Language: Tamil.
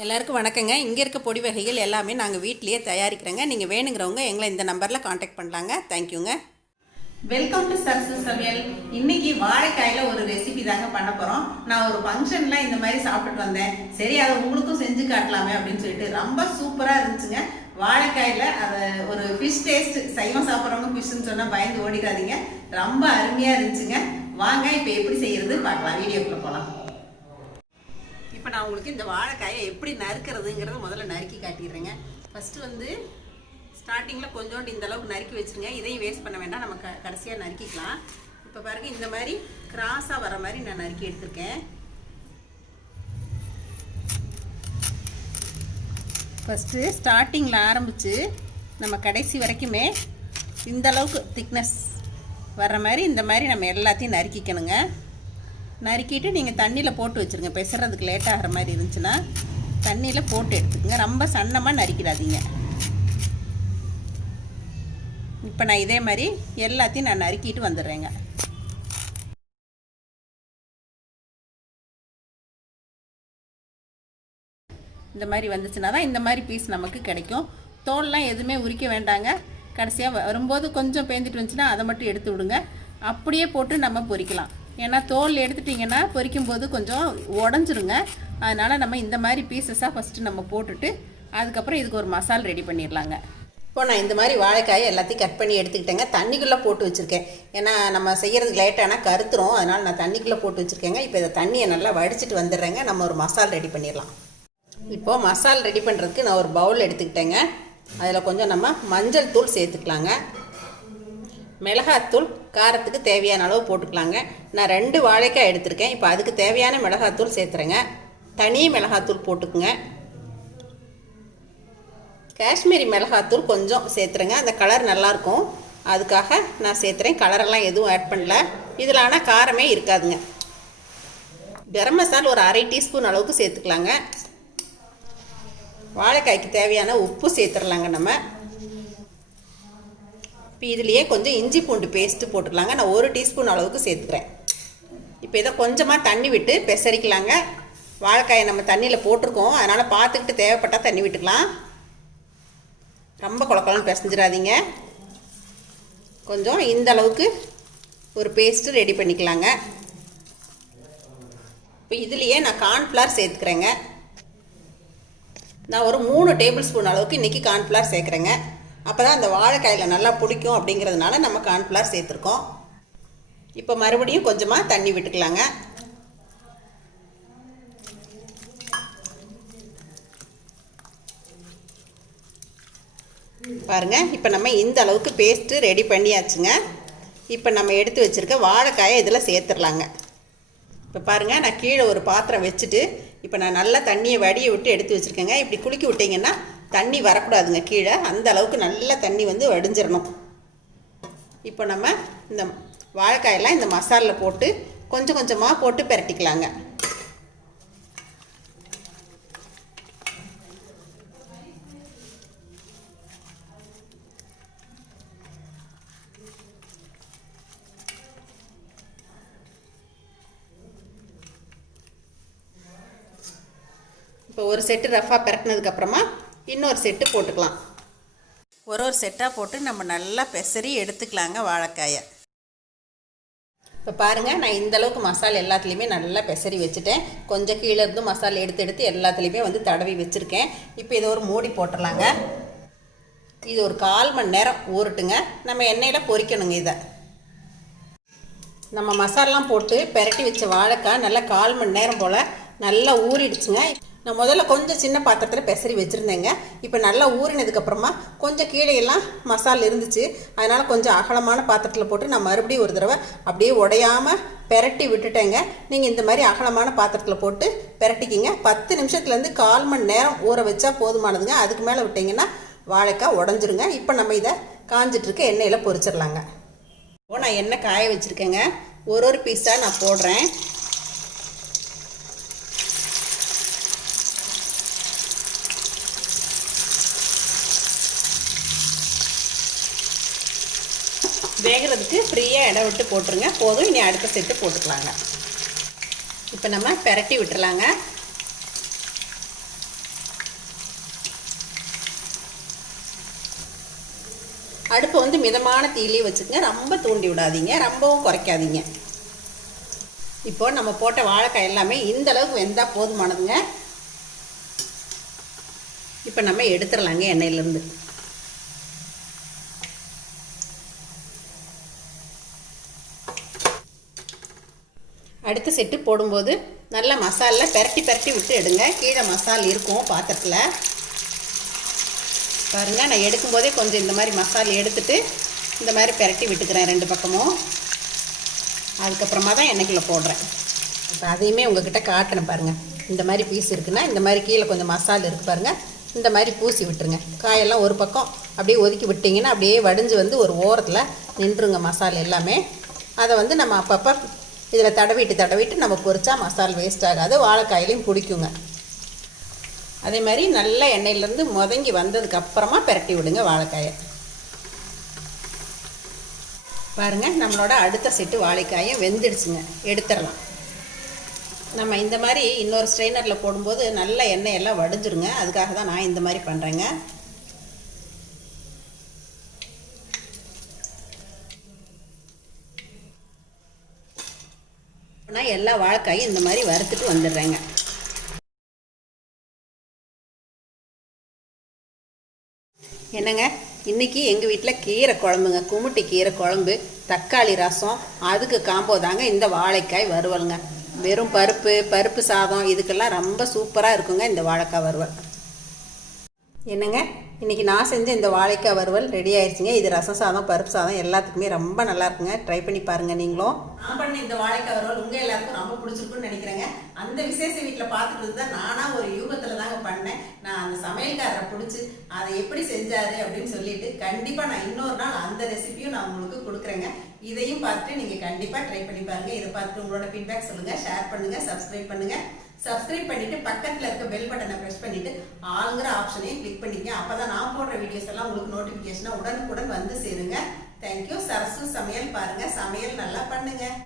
எல்லாருக்கும் வணக்கங்க. இங்கே இருக்க பொடி வகைகள் எல்லாமே நாங்கள் வீட்டிலேயே தயாரிக்கிறோங்க. நீங்கள் வேணுங்கிறவங்க எங்களை இந்த நம்பரில் காண்டாக்ட் பண்ணலாங்க. தேங்க்யூங்க. வெல்கம் டு சரசு சமையல். இன்னைக்கு வாழைக்காயில் ஒரு ரெசிபி தாங்க பண்ண போகிறோம். நான் ஒரு ஃபங்க்ஷனில் இந்த மாதிரி சாப்பிட்டுட்டு வந்தேன். சரி, அதை உங்களுக்கும் செஞ்சு காட்டலாமே அப்படின்னு சொல்லிட்டு ரொம்ப சூப்பராக இருந்துச்சுங்க. வாழைக்காயில் அதை ஒரு ஃபிஷ் டேஸ்ட், சைவம் சாப்பிட்றவங்க ஃபிஷ்ன்னு சொன்னால் பயந்து ஓடிடாதீங்க. ரொம்ப அருமையாக இருந்துச்சுங்க. வாங்க இப்போ எப்படி செய்யறது பார்க்கலாம். வீடியோக்குள்ளே போகலாம். இப்போ நான் உங்களுக்கு இந்த வாழைக்காயை எப்படி நறுக்கிறதுங்கிறத முதல்ல நறுக்கி காட்டிடுறேங்க. ஃபஸ்ட்டு ஸ்டார்டிங்கில் கொஞ்சோண்டு இந்த அளவுக்கு நறுக்கி வச்சுருங்க. இதையும் வேஸ்ட் பண்ண வேண்டாம், நம்ம கடைசியாக நறுக்கிக்கலாம். இப்போ பாருங்க, இந்த மாதிரி கிராஸாக வர மாதிரி நான் நறுக்கி எடுத்திருக்கேன். ஃபஸ்ட்டு ஸ்டார்டிங்கில் ஆரம்பித்து நம்ம கடைசி வரைக்குமே இந்த அளவுக்கு திக்னஸ் வர்ற மாதிரி இந்த மாதிரி நம்ம எல்லாத்தையும் நறுக்கிக்கணுங்க. நறுக்கிட்டு நீங்கள் தண்ணியில் போட்டு வச்சுருங்க. பெசுறதுக்கு லேட் ஆகிற மாதிரி இருந்துச்சுன்னா தண்ணியில் போட்டு எடுத்துக்கோங்க. ரொம்ப சன்னமாக நறுக்கிடாதீங்க. இப்போ நான் இதே மாதிரி எல்லாத்தையும் நான் நறுக்கிட்டு வந்துடுறேங்க. இந்த மாதிரி வந்துச்சுன்னா தான் இந்த மாதிரி பீஸ் நமக்கு கிடைக்கும். தோல்லாம் எதுவுமே உரிக்க வேண்டாங்க. கடைசியாக வரும்போது கொஞ்சம் பேந்துட்டு வந்துச்சுன்னா அதை மட்டும் எடுத்து விடுங்க. அப்படியே போட்டு நம்ம பொரிக்கலாம். ஏன்னா தோல் எடுத்துட்டிங்கன்னா பொரிக்கும் போது கொஞ்சம் உடஞ்சிருங்க. அதனால் நம்ம இந்த மாதிரி பீசஸாக ஃபஸ்ட்டு நம்ம போட்டுட்டு அதுக்கப்புறம் இதுக்கு ஒரு மசாலா ரெடி பண்ணிடலாங்க. இப்போ நான் இந்த மாதிரி வாழைக்காயை எல்லாத்தையும் கட் பண்ணி எடுத்துக்கிட்டேங்க. தண்ணிக்குள்ளே போட்டு வச்சுருக்கேன். ஏன்னா நம்ம செய்கிறதுக்கு லேட்டானால் கருத்துரும். அதனால் நான் தண்ணிக்குள்ளே போட்டு வச்சுருக்கேங்க. இப்போ இதை தண்ணியை நல்லா வடிச்சிட்டு வந்துடுறேங்க. நம்ம ஒரு மசாலா ரெடி பண்ணிடலாம். இப்போது மசாலா ரெடி பண்ணுறதுக்கு நான் ஒரு பவுல் எடுத்துக்கிட்டேங்க. அதில் கொஞ்சம் நம்ம மஞ்சள் தூள் சேர்த்துக்கலாங்க. மிளகாத்தூள் காரத்துக்கு தேவையான அளவு போட்டுக்கலாங்க. நான் 2 வாழைக்காய் எடுத்திருக்கேன். இப்போ அதுக்கு தேவையான மிளகாத்தூள் சேர்த்துறேங்க. தனி மிளகாத்தூள் போட்டுக்குங்க. காஷ்மீரி மிளகாத்தூள் கொஞ்சம் சேர்த்துறேங்க. அந்த கலர் நல்லாயிருக்கும், அதுக்காக நான் சேர்த்துறேன். கலரெல்லாம் எதுவும் ஆட் பண்ணல. இதில் ஆனால் காரமே இருக்காதுங்க. கரம் மசாலா ஒரு 1/2 டீஸ்பூன் அளவுக்கு சேர்த்துக்கலாங்க. வாழைக்காய்க்கு தேவையான உப்பு சேர்த்துடலாங்க நம்ம. இப்போ இதுலேயே கொஞ்சம் இஞ்சி பூண்டு பேஸ்ட்டு போட்டுக்கலாங்க. நான் 1 டீஸ்பூன் அளவுக்கு சேர்த்துக்கிறேன். இப்போ இதை கொஞ்சமாக தண்ணி விட்டு பெசரிக்கலாங்க. வாழைக்காயை நம்ம தண்ணியில் போட்டிருக்கோம், அதனால் பார்த்துக்கிட்டு தேவைப்பட்டால் தண்ணி விட்டுக்கலாம். ரொம்ப குழக்கலன்னு பிசைஞ்சிடாதீங்க. கொஞ்சம் இந்த அளவுக்கு ஒரு பேஸ்ட்டு ரெடி பண்ணிக்கலாங்க. இப்போ இதுலேயே நான் கார்ன்ஃப்ளவர் சேர்த்துக்கிறேங்க. நான் ஒரு 3 டேபிள் ஸ்பூன் அளவுக்கு இன்றைக்கி கார்ன்ஃப்ளவர் சேர்க்குறேங்க. அப்போ தான் அந்த வாழைக்காயில் நல்லா பிடிக்கும். அப்படிங்கிறதுனால நம்ம கார்ன்ஃப்ளவர் சேர்த்துருக்கோம். இப்போ மறுபடியும் கொஞ்சமாக தண்ணி விட்டுக்கலாங்க. பாருங்கள், இப்போ நம்ம இந்த அளவுக்கு பேஸ்ட்டு ரெடி பண்ணியாச்சுங்க. இப்போ நம்ம எடுத்து வச்சுருக்க வாழைக்காயை இதில் சேர்த்துடலாங்க. இப்போ பாருங்கள், நான் கீழே ஒரு பாத்திரம் வச்சுட்டு இப்போ நான் நல்லா தண்ணியை வடியை விட்டு எடுத்து வச்சுருக்கேங்க. இப்படி குலுக்கி விட்டிங்கன்னா தண்ணி வரக்கூடாதுங்க. கீழே அந்த அளவுக்கு நல்ல தண்ணி வடிஞ்சிடணும். இப்போ நம்ம இந்த வாழைக்காயெல்லாம் இந்த மசாலில் போட்டு கொஞ்சம் கொஞ்சமாக போட்டு பிரட்டிக்கலாங்க. இப்போ ஒரு செட்டு ரஃபாக பிரட்டினதுக்கப்புறமா இன்னொரு செட்டு போட்டுக்கலாம். ஒரு செட்டாக போட்டு நம்ம நல்லா பெசரி எடுத்துக்கலாங்க வாழைக்காயை. இப்போ பாருங்கள், நான் இந்தளவுக்கு மசாலா எல்லாத்துலேயுமே நல்லா பெசரி வச்சுட்டேன். கொஞ்சம் கீழே இருந்து மசாலா எடுத்து எல்லாத்துலேயுமே தடவி வச்சுருக்கேன். இப்போ இதை ஒரு மூடி போட்டுடலாங்க. இது ஒரு 1/4 மணி நேரம் ஊறட்டுங்க. நம்ம எண்ணெயில் பொரிக்கணுங்க. இதை நம்ம மசாலாம் போட்டு பெரட்டி வச்ச வாழைக்காய் நல்லா 1/4 மணி நேரம் போல் நல்லா ஊறிடுச்சுங்க. நான் முதல்ல கொஞ்சம் சின்ன பாத்திரத்தில் பெசரி வச்சுருந்தேங்க. இப்போ நல்லா ஊறினதுக்கப்புறமா கொஞ்சம் கீழேயெல்லாம் மசாலா இருந்துச்சு. அதனால் கொஞ்சம் அகலமான பாத்திரத்தில் போட்டு நான் மறுபடியும் ஒரு தடவை அப்படியே உடையாமல் பெரட்டி விட்டுட்டேங்க. நீங்கள் இந்த மாதிரி அகலமான பாத்திரத்தில் போட்டு பெரட்டிக்கிங்க. 10 நிமிஷத்துலேருந்து 1/4 மணி நேரம் ஊற வச்சா போதுமானதுங்க. அதுக்கு மேலே விட்டிங்கன்னா வாழைக்காய் உடஞ்சிருங்க. இப்போ நம்ம இதை காஞ்சிட்ருக்க எண்ணெயில் பொரிச்சிடலாங்க. இப்போ நான் எண்ணெய் காய வச்சுருக்கேங்க. ஒரு பீஸாக நான் போடுறேன். வேகிறதுக்கு ஃப்ரீயாக இடம் விட்டு போட்டுருங்க. போதும், இனி அடுத்த செட்டு போட்டுக்கலாங்க. இப்போ நம்ம பெரட்டி விட்டுறலாங்க. அடுப்பை வந்து மிதமான தீயிலே வச்சுக்கங்க, ரொம்ப தூண்டி விடாதீங்க, ரொம்பவும் குறைக்காதீங்க. இப்போ நம்ம போட்ட வாழைக்காய் எல்லாமே இந்த அளவுக்கு வெந்தால் போதுமானதுங்க. இப்போ நம்ம எடுத்துடலாங்க எண்ணெயிலேருந்து. அடுத்த செட்டு போடும்போது நல்லா மசாலில் பெரட்டி விட்டு எடுங்க. கீழே மசால் இருக்கும் பாத்திரத்தில் பாருங்கள். நான் எடுக்கும்போதே கொஞ்சம் இந்த மாதிரி மசால் எடுத்துட்டு இந்த மாதிரி பெரட்டி விட்டுக்கிறேன் 2 பக்கமும். அதுக்கப்புறமா தான் எண்ணெய்க்குள்ளே போடுறேன். இப்போ அதையுமே உங்ககிட்ட காட்டுறேன் பாருங்கள். இந்த மாதிரி பீஸ் இருக்குன்னா இந்த மாதிரி கீழே கொஞ்சம் மசால் இருக்குது பாருங்கள், இந்த மாதிரி பூசி விட்டுருங்க. காயெல்லாம் ஒரு பக்கம் அப்படியே ஒதுக்கி விட்டிங்கன்னா அப்படியே வடிஞ்சு வந்து ஒரு ஓரத்தில் நின்றுங்க மசால் எல்லாமே. அதை வந்து நம்ம அப்பப்போ இதில் தடவிட்டு நம்ம பொரிச்சா மசால் வேஸ்ட் ஆகாது, வாழைக்காயிலையும் பிடிக்குங்க. அதே மாதிரி நல்ல எண்ணெயிலேருந்து முதங்கி வந்ததுக்கு அப்புறமா பெரட்டி விடுங்க வாழைக்காயை. பாருங்கள், நம்மளோட அடுத்த செட்டு வாழைக்காயை வெந்துடுச்சுங்க, எடுத்துடலாம். நம்ம இந்த மாதிரி இன்னொரு ஸ்ட்ரெயினரில் போடும்போது நல்ல எண்ணெயெல்லாம் வடிஞ்சிருங்க, அதுக்காக தான் நான் இந்த மாதிரி பண்ணுறேங்க. நான் எல்லா வாழைக்காயும் இந்த மாதிரி வறுத்துட்டு வந்துடுறேங்க. என்னங்க, இன்றைக்கி எங்கள் வீட்டில் கீரை குழம்புங்க, குமுட்டி கீரை குழம்பு, தக்காளி ரசம், அதுக்கு காம்போ தாங்க இந்த வாழைக்காய் வறுவலுங்க. வெறும் பருப்பு சாதம் இதுக்கெல்லாம் ரொம்ப சூப்பராக இருக்குங்க இந்த வாழைக்காய் வறுவல். என்னங்க, இன்றைக்கி நான் செஞ்ச இந்த வாழைக்காய் வறுவல் ரெடி ஆயிடுச்சுங்க. இது ரசம் சாதம், பருப்பு சாதம் எல்லாத்துக்குமே ரொம்ப நல்லா இருக்குங்க. ட்ரை பண்ணி பாருங்கள் நீங்களும். நான் பண்ண இந்த வாழைக்காய் வறுவல் உங்கள் எல்லாருக்கும் ரொம்ப பிடிச்சிருக்குன்னு நினைக்கிறேங்க. அந்த விசேஷ வீட்டில் பார்த்துட்டு இருந்தால் நானாக ஒரு யூகத்தில் தாங்க பண்ணேன். நான் அந்த சமையல்காரரை பிடிச்சி அதை எப்படி செஞ்சாரு அப்படின்னு சொல்லிட்டு கண்டிப்பாக நான் இன்னொரு நாள் அந்த ரெசிபியும் நான் உங்களுக்கு கொடுக்குறேங்க. இதையும் பார்த்துட்டு நீங்கள் கண்டிப்பாக ட்ரை பண்ணி பாருங்கள். இதை பார்த்துட்டு உங்களோட ஃபீட்பேக் சொல்லுங்கள், ஷேர் பண்ணுங்கள், சப்ஸ்கிரைப் பண்ணுங்கள். சப்ஸ்கிரைப் பண்ணிட்டு பக்கத்தில் இருக்க பெல் பட்டனை ப்ரெஸ் பண்ணிட்டு ஆளுங்கிற ஆப்ஷனையும் கிளிக் பண்ணிக்கங்க. அப்பதான் நான் போடுற வீடியோஸ் எல்லாம் உங்களுக்கு நோட்டிஃபிகேஷனாக உடனுக்குடன் வந்து சேருங்க. தேங்க்யூ. சரசு சமையல் பாருங்க, சமையல் நல்லா பண்ணுங்க.